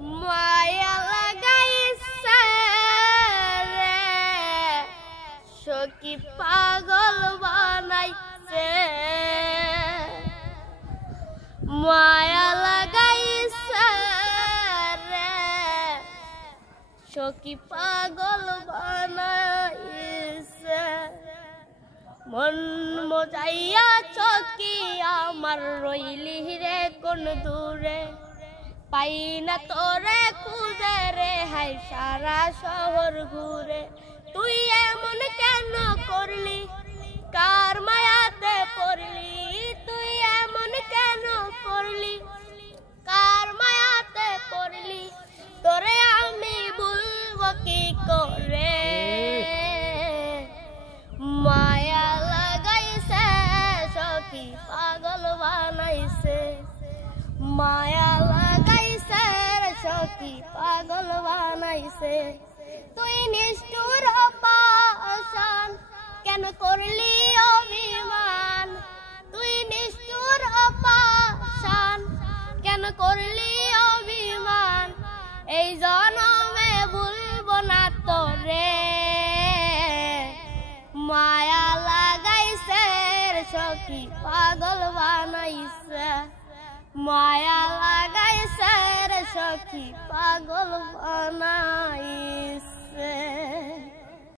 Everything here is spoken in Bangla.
মায়া লাগাইছে রে সখী পাগল বানাইছে মায়া লাগাইছে রে সখী পাগল বানাইছে মন মজাইয়া চকি আমার রইলি রে কোন দূরে পাই না তোরে খুঁজে রে হাই সারা শহর ঘুরে তুই এমন কেন করলি কার মায়াতে পড়লি তুই এমন কেন করলি কার মায়াতে পড়লি তোরে আমি বলবো কি করে মায়া লাগাইছে সখী পাগল বানাইছে মায়া লাগাইছে সখী পাগল বানাইছে তুই নিষ্ঠুর পাষাণ কেন করলি অভিমান তুই নিষ্ঠুর পাষাণ কেন করলি অভিমান এই জনমে ভুলবো না তোরে মায়া লাগাইছে সখী পাগল বানাইছে মায়া লাগাইছে সখী পাগল বানাইছে।